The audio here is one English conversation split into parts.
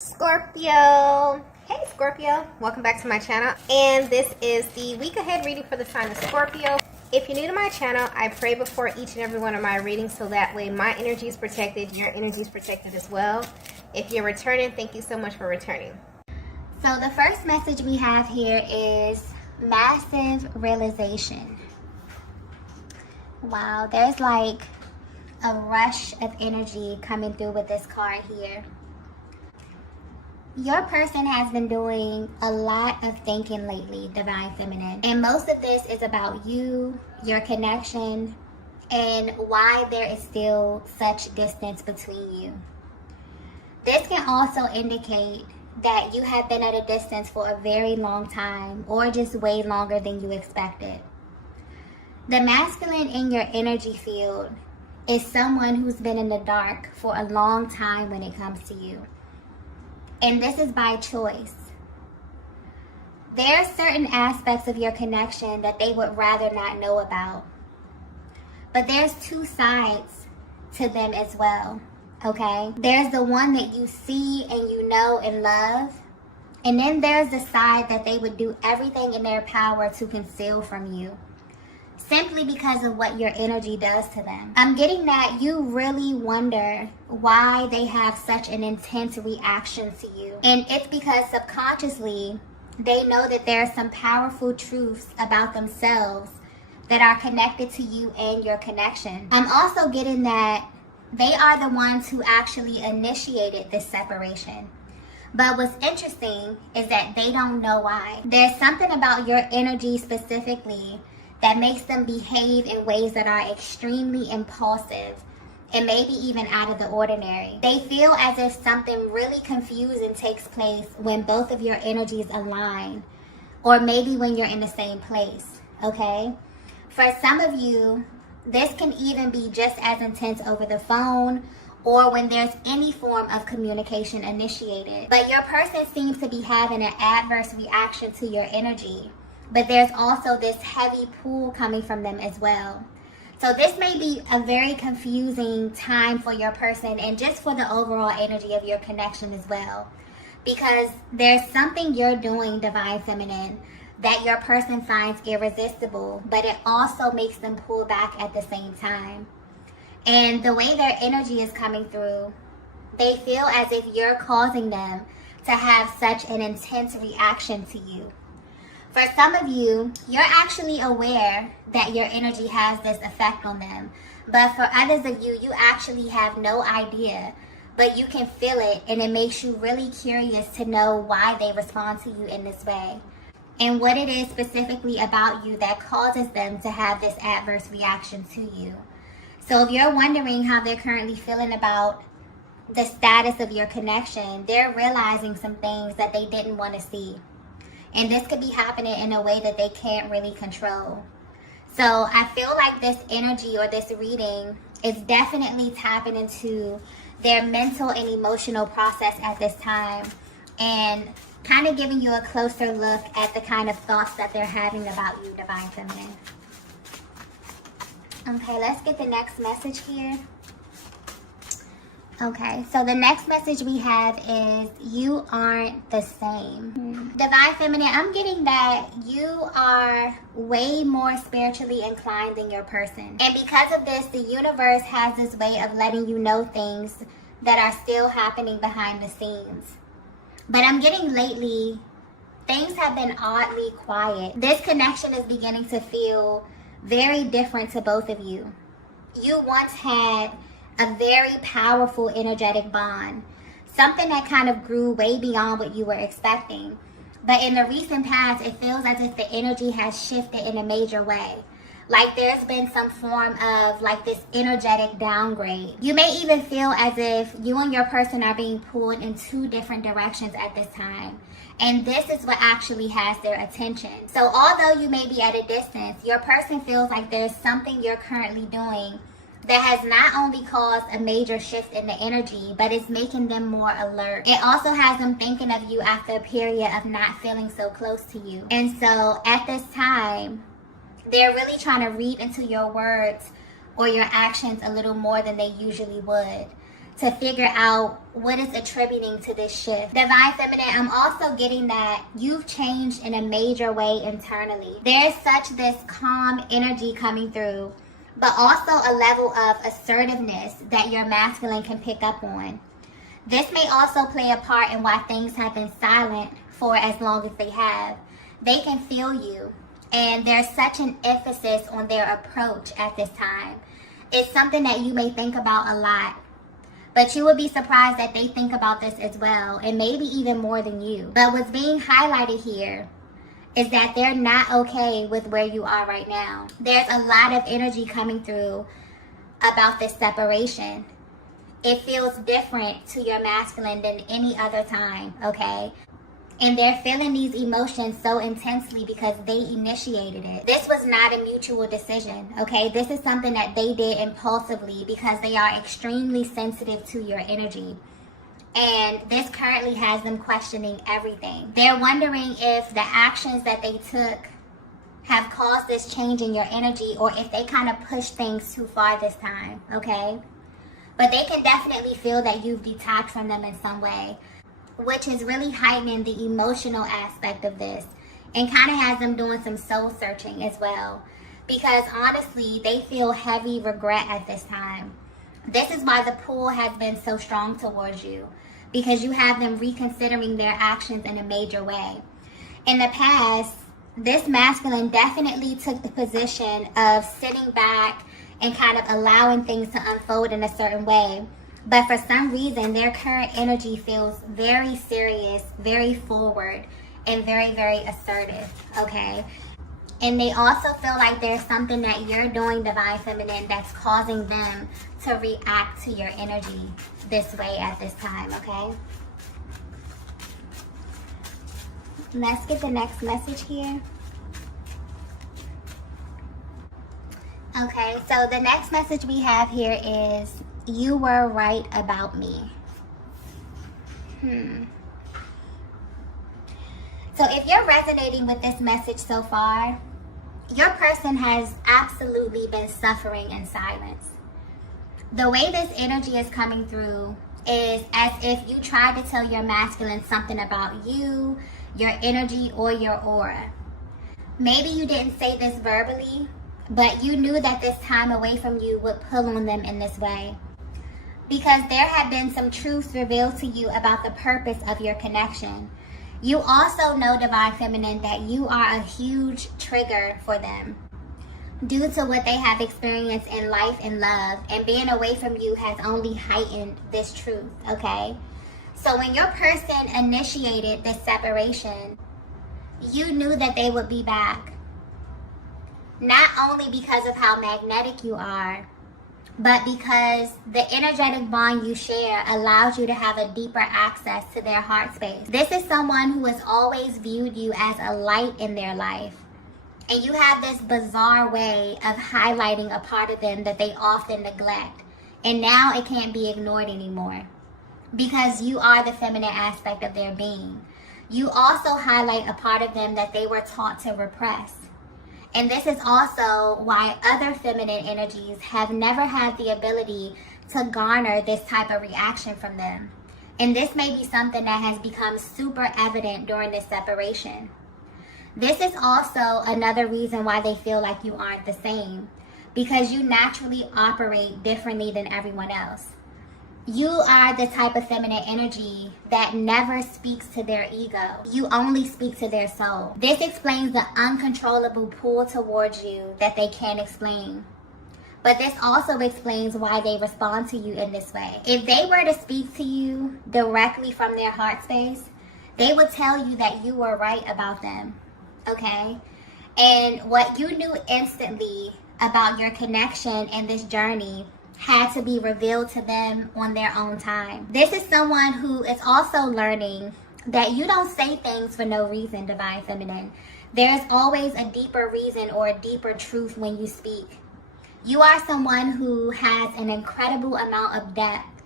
Scorpio. Hey Scorpio, welcome back to my channel, and this is the week ahead reading for the sign of Scorpio. If you're new to my channel, I pray before each and every one of my readings so that way my energy is protected, your energy is protected as well. If you're returning, thank you so much for returning. So the first message we have here is massive realization. Wow, there's like a rush of energy coming through with this card here. Your person has been doing a lot of thinking lately, Divine Feminine. And most of this is about you, your connection, and why there is still such distance between you. This can also indicate that you have been at a distance for a very long time, or just way longer than you expected. The masculine in your energy field is someone who's been in the dark for a long time when it comes to you. And this is by choice. There are certain aspects of your connection that they would rather not know about. But there's two sides to them as well, okay? There's the one that you see and you know and love. And then there's the side that they would do everything in their power to conceal from you, simply because of what your energy does to them. I'm getting that you really wonder why they have such an intense reaction to you. And it's because subconsciously, they know that there are some powerful truths about themselves that are connected to you and your connection. I'm also getting that they are the ones who actually initiated this separation. But what's interesting is that they don't know why. There's something about your energy specifically that makes them behave in ways that are extremely impulsive and maybe even out of the ordinary. They feel as if something really confusing takes place when both of your energies align, or maybe when you're in the same place, okay? For some of you, this can even be just as intense over the phone or when there's any form of communication initiated. But your person seems to be having an adverse reaction to your energy. But there's also this heavy pull coming from them as well. So this may be a very confusing time for your person and just for the overall energy of your connection as well. Because there's something you're doing, Divine Feminine, that your person finds irresistible, but it also makes them pull back at the same time. And the way their energy is coming through, they feel as if you're causing them to have such an intense reaction to you. For some of you, you're actually aware that your energy has this effect on them. But for others of you, you actually have no idea. But you can feel it, and it makes you really curious to know why they respond to you in this way. And what it is specifically about you that causes them to have this adverse reaction to you. So if you're wondering how they're currently feeling about the status of your connection, they're realizing some things that they didn't want to see. And this could be happening in a way that they can't really control. So I feel like this energy or this reading is definitely tapping into their mental and emotional process at this time, and kind of giving you a closer look at the kind of thoughts that they're having about you, Divine Feminine. Okay, let's get the next message here. Okay, so the next message we have is you aren't the same. Divine Feminine, I'm getting that you are way more spiritually inclined than your person. And because of this, the universe has this way of letting you know things that are still happening behind the scenes. But I'm getting lately, things have been oddly quiet. This connection is beginning to feel very different to both of you. You once had a very powerful energetic bond, something that kind of grew way beyond what you were expecting. But in the recent past, it feels as if the energy has shifted in a major way. Like there's been some form of like this energetic downgrade. You may even feel as if you and your person are being pulled in two different directions at this time. And this is what actually has their attention. So although you may be at a distance, your person feels like there's something you're currently doing that has not only caused a major shift in the energy, but it's making them more alert. It also has them thinking of you after a period of not feeling so close to you. And so at this time, they're really trying to read into your words or your actions a little more than they usually would. to figure out what is attributing to this shift. Divine Feminine, I'm also getting that you've changed in a major way internally. There's such this calm energy coming through, but also a level of assertiveness that your masculine can pick up on. This may also play a part in why things have been silent for as long as they have. They can feel you, and there's such an emphasis on their approach at this time. It's something that you may think about a lot, but you will be surprised that they think about this as well, and maybe even more than you. But what's being highlighted here is that they're not okay with where you are right now. There's a lot of energy coming through about this separation. It feels different to your masculine than any other time, okay? And they're feeling these emotions so intensely because they initiated it. This was not a mutual decision, okay? This is something that they did impulsively because they are extremely sensitive to your energy. And this currently has them questioning everything. They're wondering if the actions that they took have caused this change in your energy, or if they kind of pushed things too far this time, okay? But they can definitely feel that you've detached from them in some way, which is really heightening the emotional aspect of this, and kind of has them doing some soul searching as well. Because honestly, they feel heavy regret at this time. This is why the pull has been so strong towards you, because you have them reconsidering their actions in a major way. In the past, this masculine definitely took the position of sitting back and kind of allowing things to unfold in a certain way. But for some reason, their current energy feels very serious, very forward, and very, very assertive, okay? And they also feel like there's something that you're doing, Divine Feminine, that's causing them to react to your energy this way at this time, okay? Let's get the next message here. Okay, so the next message we have here is, you were right about me. So if you're resonating with this message so far, your person has absolutely been suffering in silence. The way this energy is coming through is as if you tried to tell your masculine something about you, your energy, or your aura. Maybe you didn't say this verbally, but you knew that this time away from you would pull on them in this way. Because there have been some truths revealed to you about the purpose of your connection. You also know, Divine Feminine, that you are a huge trigger for them due to what they have experienced in life and love, and being away from you has only heightened this truth, okay? So when your person initiated this separation, you knew that they would be back. Not only because of how magnetic you are, but because the energetic bond you share allows you to have a deeper access to their heart space. This is someone who has always viewed you as a light in their life. And you have this bizarre way of highlighting a part of them that they often neglect. And now it can't be ignored anymore, because you are the feminine aspect of their being. You also highlight a part of them that they were taught to repress. And this is also why other feminine energies have never had the ability to garner this type of reaction from them. And this may be something that has become super evident during this separation. This is also another reason why they feel like you aren't the same, because you naturally operate differently than everyone else. You are the type of feminine energy that never speaks to their ego. You only speak to their soul. This explains the uncontrollable pull towards you that they can't explain. But this also explains why they respond to you in this way. If they were to speak to you directly from their heart space, they would tell you that you were right about them, okay? And what you knew instantly about your connection and this journey had to be revealed to them on their own time. This is someone who is also learning that you don't say things for no reason, Divine Feminine. There's always a deeper reason or a deeper truth when you speak. You are someone who has an incredible amount of depth,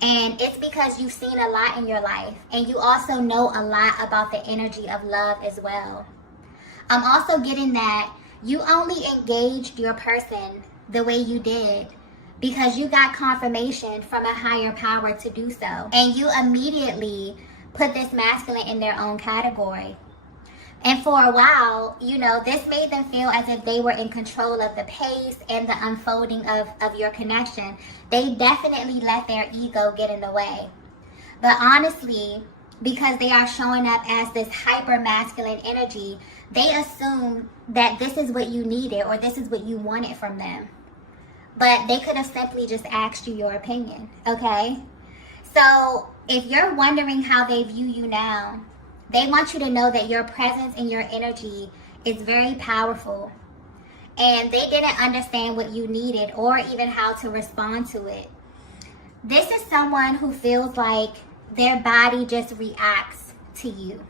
and it's because you've seen a lot in your life, and you also know a lot about the energy of love as well. I'm also getting that you only engaged your person the way you did because you got confirmation from a higher power to do so. And you immediately put this masculine in their own category. And for a while, you know, this made them feel as if they were in control of the pace and the unfolding of your connection. They definitely let their ego get in the way. But honestly, because they are showing up as this hyper masculine energy, they assume that this is what you needed or this is what you wanted from them. But they could have simply just asked you your opinion, okay? So if you're wondering how they view you now, they want you to know that your presence and your energy is very powerful. And they didn't understand what you needed or even how to respond to it. This is someone who feels like their body just reacts to you,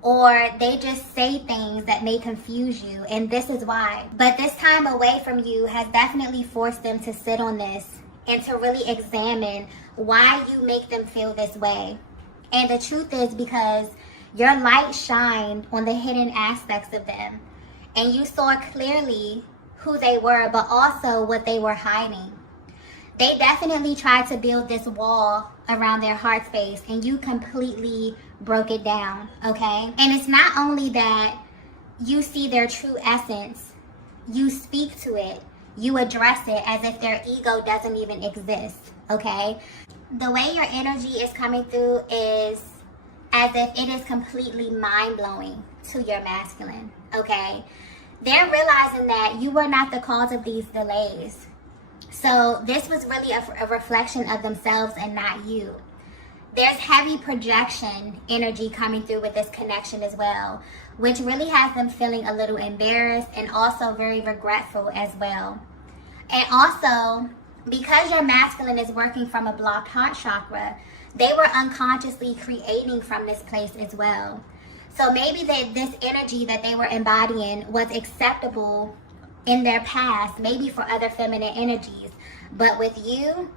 or they just say things that may confuse you, and this is why. But this time away from you has definitely forced them to sit on this and to really examine why you make them feel this way. And the truth is because your light shined on the hidden aspects of them, and you saw clearly who they were, but also what they were hiding. They definitely tried to build this wall around their heart space, and you completely broke it down, okay? And it's not only that you see their true essence, you speak to it, you address it as if their ego doesn't even exist, okay? The way your energy is coming through is as if it is completely mind-blowing to your masculine, okay? They're realizing that you were not the cause of these delays. So this was really a reflection of themselves and not you. There's heavy projection energy coming through with this connection as well, which really has them feeling a little embarrassed and also very regretful as well. And also, because your masculine is working from a blocked heart chakra, they were unconsciously creating from this place as well. So maybe this energy that they were embodying was acceptable in their past, maybe for other feminine energies. But with you,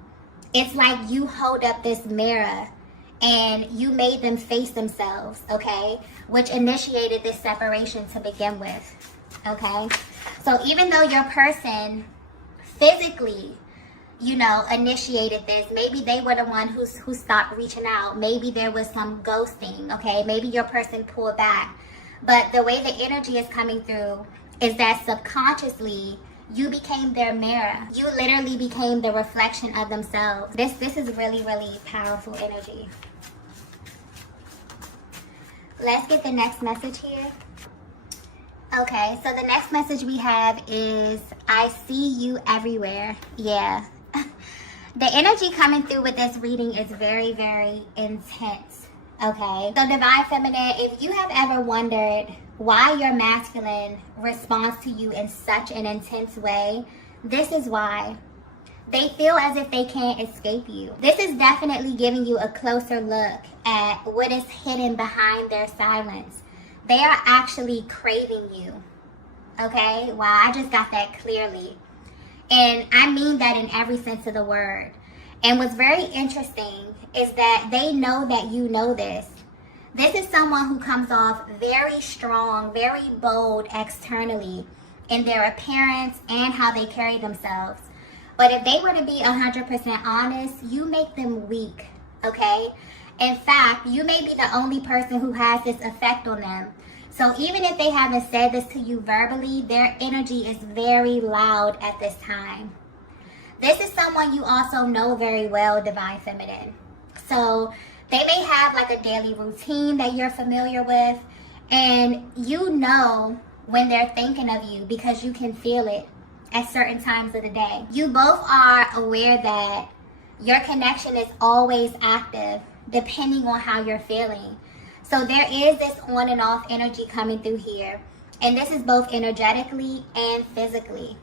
it's like you hold up this mirror and you made them face themselves, okay? Which initiated this separation to begin with, okay? So even though your person physically, you know, initiated this, maybe they were the one who stopped reaching out. Maybe there was some ghosting, okay? Maybe your person pulled back. But the way the energy is coming through is that subconsciously you became their mirror. You literally became the reflection of themselves. This is really, really powerful energy. Let's get the next message here. Okay, so the next message we have is, I see you everywhere. Yeah. The energy coming through with this reading is very, very intense. Okay, so Divine Feminine, if you have ever wondered why your masculine responds to you in such an intense way, this is why. They feel as if they can't escape you. This is definitely giving you a closer look at what is hidden behind their silence. They are actually craving you. Okay, wow, I just got that clearly. And I mean that in every sense of the word. And what's very interesting is that they know that you know this. This is someone who comes off very strong, very bold externally in their appearance and how they carry themselves. But if they were to be 100% honest, you make them weak, okay? In fact, you may be the only person who has this effect on them. So even if they haven't said this to you verbally, their energy is very loud at this time. This is someone you also know very well, Divine Feminine. So they may have like a daily routine that you're familiar with, and you know when they're thinking of you because you can feel it at certain times of the day. You both are aware that your connection is always active depending on how you're feeling. So there is this on and off energy coming through here. And this is both energetically and physically.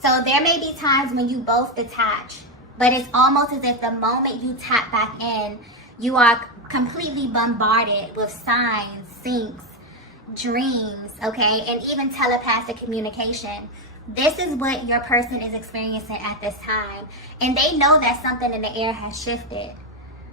So there may be times when you both detach, but it's almost as if the moment you tap back in, you are completely bombarded with signs, syncs, dreams, okay, and even telepathic communication. This is what your person is experiencing at this time. And they know that something in the air has shifted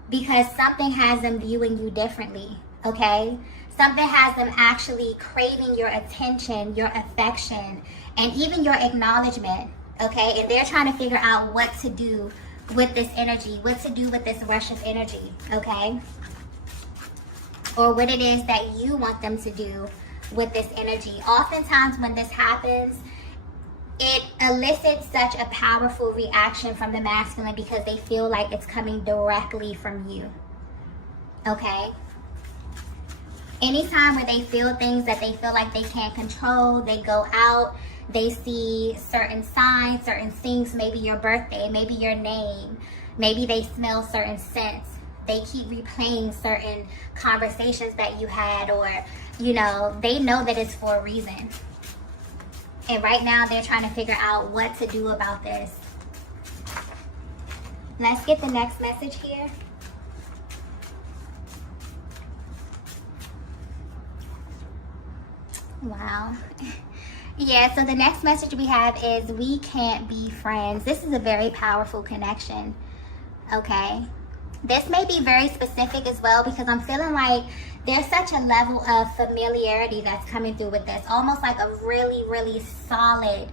because something has them viewing you differently, okay? Something has them actually craving your attention, your affection, and even your acknowledgement. okay? And they're trying to figure out what to do with this energy, what to do with this rush of energy, okay? Or what it is that you want them to do with this energy. Oftentimes when this happens, it elicits such a powerful reaction from the masculine because they feel like it's coming directly from you, okay? Anytime where they feel things that they feel like they can't control, they go out, they see certain signs, certain things, maybe your birthday, maybe your name, maybe they smell certain scents. They keep replaying certain conversations that you had, or, you know, they know that it's for a reason. And right now they're trying to figure out what to do about this. Let's get the next message here. Wow. Yeah, so the next message we have is we can't be friends. This is a very powerful connection, okay? This may be very specific as well because I'm feeling like there's such a level of familiarity that's coming through with this. Almost like a really, really solid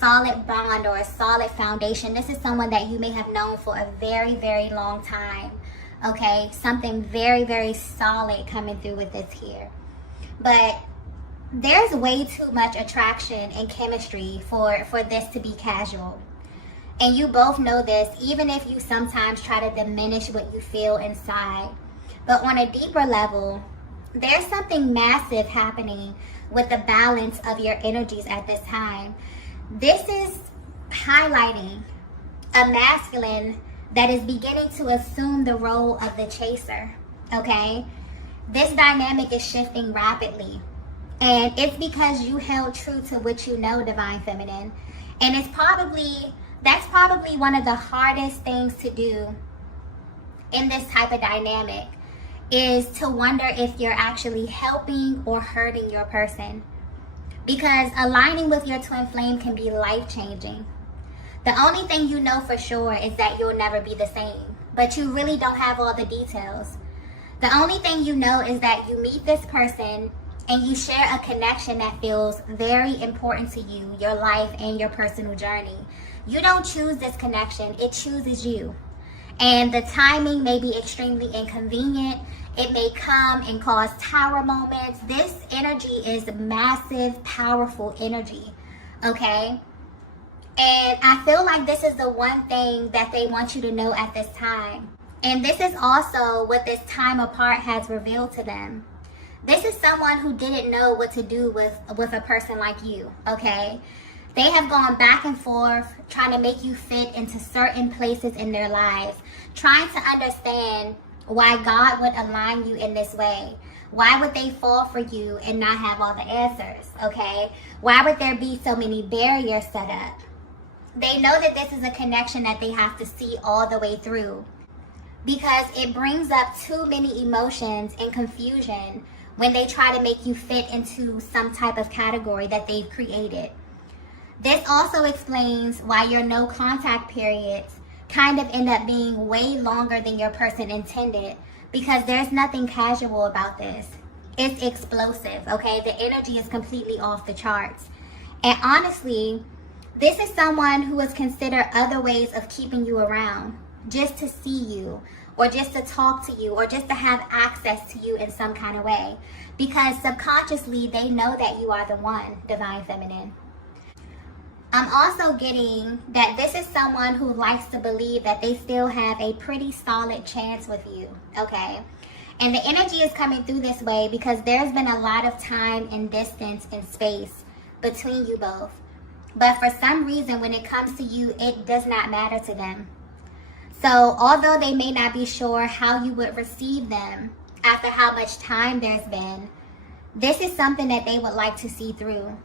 bond or a solid foundation. This is someone that you may have known for a very, very long time, okay? Something very, very solid coming through with this here. But there's way too much attraction and chemistry for this to be casual. And you both know this, even if you sometimes try to diminish what you feel inside. But on a deeper level, there's something massive happening with the balance of your energies at this time. This is highlighting a masculine that is beginning to assume the role of the chaser, okay? This dynamic is shifting rapidly. And it's because you held true to what you know, Divine Feminine. And that's probably one of the hardest things to do in this type of dynamic, is to wonder if you're actually helping or hurting your person. Because aligning with your twin flame can be life-changing. The only thing you know for sure is that you'll never be the same, but you really don't have all the details. The only thing you know is that you meet this person and you share a connection that feels very important to you, your life and your personal journey. You don't choose this connection, it chooses you. And the timing may be extremely inconvenient. It may come and cause tower moments. This energy is massive, powerful energy, okay? And I feel like this is the one thing that they want you to know at this time. And this is also what this time apart has revealed to them. This is someone who didn't know what to do with a person like you, okay? They have gone back and forth trying to make you fit into certain places in their lives, trying to understand why God would align you in this way. Why would they fall for you and not have all the answers, okay? Why would there be so many barriers set up? They know that this is a connection that they have to see all the way through, because it brings up too many emotions and confusion when they try to make you fit into some type of category that they've created. This also explains why your no contact periods kind of end up being way longer than your person intended, because there's nothing casual about this. It's explosive, okay? The energy is completely off the charts. And honestly, this is someone who has considered other ways of keeping you around, just to see you, or just to talk to you, or just to have access to you in some kind of way. Because subconsciously, they know that you are the one, Divine Feminine. I'm also getting that this is someone who likes to believe that they still have a pretty solid chance with you, okay? And the energy is coming through this way because there's been a lot of time and distance and space between you both. But for some reason, when it comes to you, it does not matter to them. So although they may not be sure how you would receive them after how much time there's been, this is something that they would like to see through.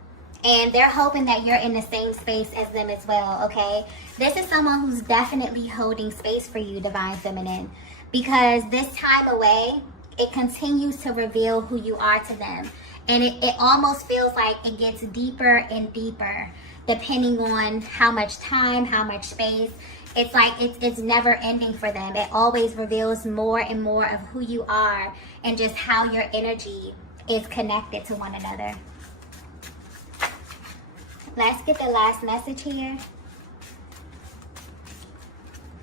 And they're hoping that you're in the same space as them as well, okay? This is someone who's definitely holding space for you, Divine Feminine. Because this time away, it continues to reveal who you are to them. And it almost feels like it gets deeper and deeper, depending on how much time, how much space. It's like it's never ending for them. It always reveals more and more of who you are and just how your energy is connected to one another. Let's get the last message here.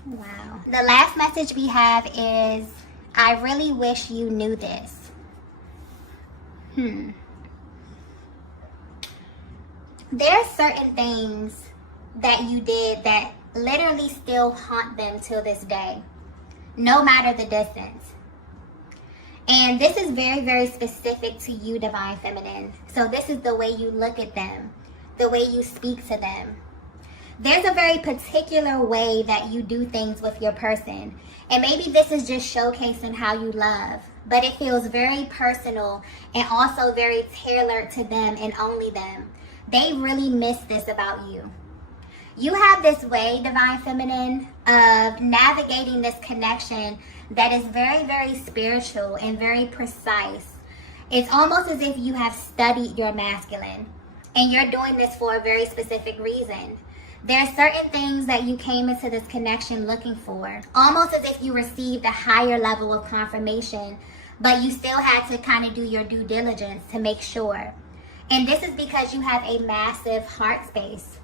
Wow. The last message we have is, I really wish you knew this. There are certain things that you did that literally still haunt them till this day, no matter the distance. And this is very, very specific to you, Divine Feminine. So this is the way you look at them, the way you speak to them. There's a very particular way that you do things with your person. And maybe this is just showcasing how you love, but it feels very personal and also very tailored to them and only them. They really miss this about you. You have this way, Divine Feminine, of navigating this connection that is very, very spiritual and very precise. It's almost as if you have studied your masculine and you're doing this for a very specific reason. There are certain things that you came into this connection looking for, almost as if you received a higher level of confirmation, but you still had to kind of do your due diligence to make sure. And this is because you have a massive heart space.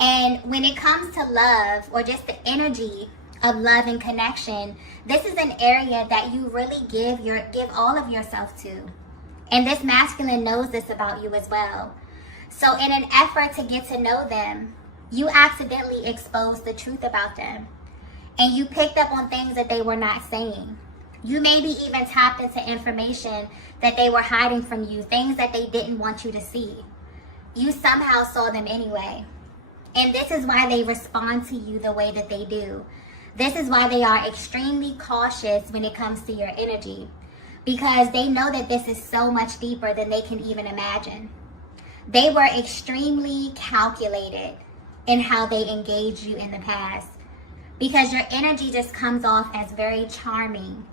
And when it comes to love, or just the energy of love and connection, this is an area that you really give all of yourself to. And this masculine knows this about you as well. So in an effort to get to know them, you accidentally exposed the truth about them. And you picked up on things that they were not saying. You maybe even tapped into information that they were hiding from you, things that they didn't want you to see. You somehow saw them anyway. And this is why they respond to you the way that they do. This is why they are extremely cautious when it comes to your energy, because they know that this is so much deeper than they can even imagine. They were extremely calculated in how they engaged you in the past, because your energy just comes off as very charming.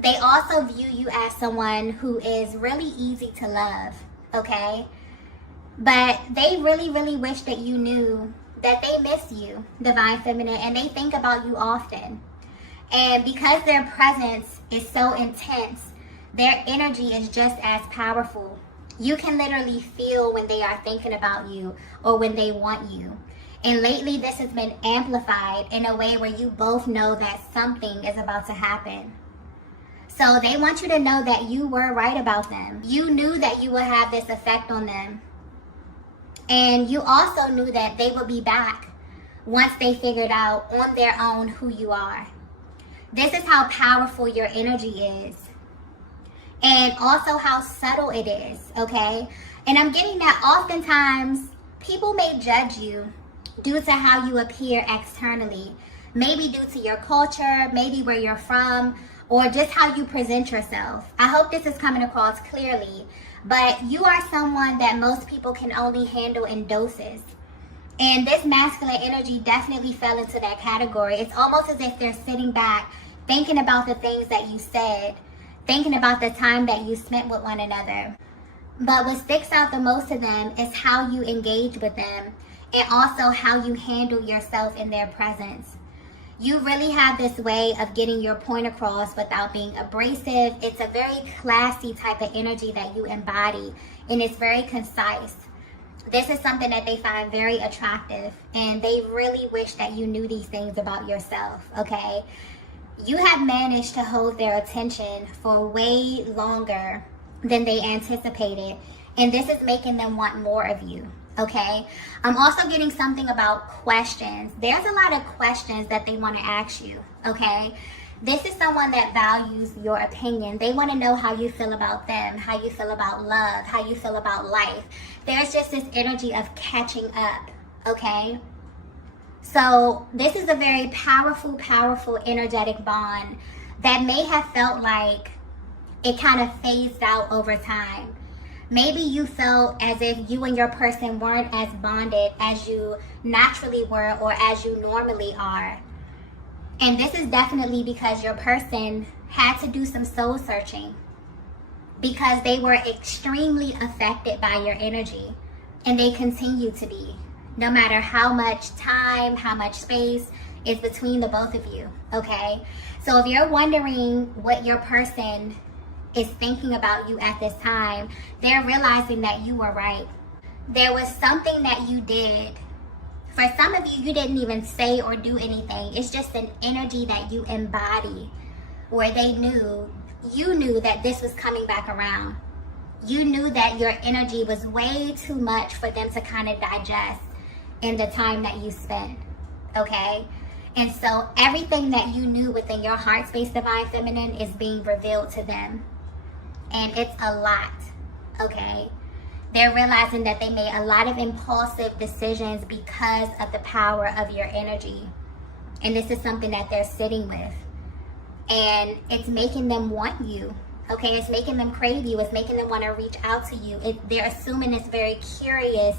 They also view you as someone who is really easy to love, okay? But they really, really wish that you knew that they miss you, Divine Feminine, and they think about you often. And because their presence is so intense, their energy is just as powerful. You can literally feel when they are thinking about you or when they want you. And lately, this has been amplified in a way where you both know that something is about to happen. So they want you to know that you were right about them. You knew that you would have this effect on them. And you also knew that they would be back once they figured out on their own who you are. This is how powerful your energy is. And also how subtle it is, okay? And I'm getting that oftentimes people may judge you due to how you appear externally. Maybe due to your culture, maybe where you're from, or just how you present yourself. I hope this is coming across clearly. But you are someone that most people can only handle in doses. And this masculine energy definitely fell into that category. It's almost as if they're sitting back, thinking about the things that you said, thinking about the time that you spent with one another. But what sticks out the most to them is how you engage with them, and also how you handle yourself in their presence. You really have this way of getting your point across without being abrasive. It's a very classy type of energy that you embody, and it's very concise. This is something that they find very attractive, and they really wish that you knew these things about yourself, okay? You have managed to hold their attention for way longer than they anticipated, and this is making them want more of you. Okay, I'm also getting something about questions. There's a lot of questions that they want to ask you, okay? This is someone that values your opinion. They want to know how you feel about them, how you feel about love, how you feel about life. There's just this energy of catching up, okay? So this is a very powerful, powerful energetic bond that may have felt like it kind of phased out over time. Maybe you felt as if you and your person weren't as bonded as you naturally were or as you normally are. And this is definitely because your person had to do some soul searching, because they were extremely affected by your energy, and they continue to be, no matter how much time, how much space is between the both of you, okay? So if you're wondering what your person is thinking about you at this time, they're realizing that you were right. There was something that you did For some of you, you didn't even say or do anything. It's just an energy that you embody, where you knew that this was coming back around. You knew that your energy was way too much for them to kind of digest in the time that you spent, okay? And so everything that you knew within your heart space, Divine Feminine, is being revealed to them. And it's a lot, okay? They're realizing that they made a lot of impulsive decisions because of the power of your energy. And this is something that they're sitting with. And it's making them want you, okay? It's making them crave you. It's making them want to reach out to you. They're assuming this very curious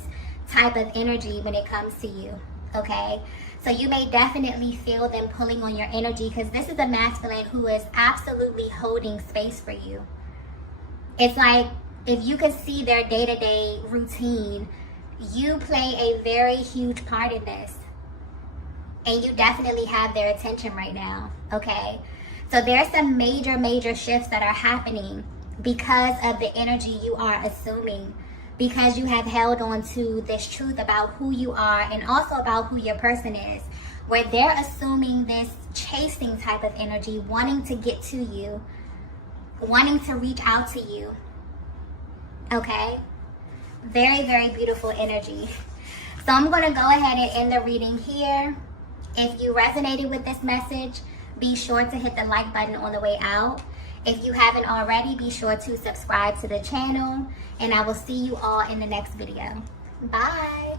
type of energy when it comes to you, okay? So you may definitely feel them pulling on your energy, because this is a masculine who is absolutely holding space for you. It's like, if you could see their day-to-day routine, you play a very huge part in this. And you definitely have their attention right now, okay? So there's some major, major shifts that are happening because of the energy you are assuming, because you have held on to this truth about who you are and also about who your person is, where they're assuming this chasing type of energy, wanting to get to you, wanting to reach out to you. Okay, very, very beautiful energy. So I'm going to go ahead and end the reading here. If you resonated with this message, be sure to hit the like button on the way out. If you haven't already, be sure to subscribe to the channel, and I will see you all in the next video. Bye.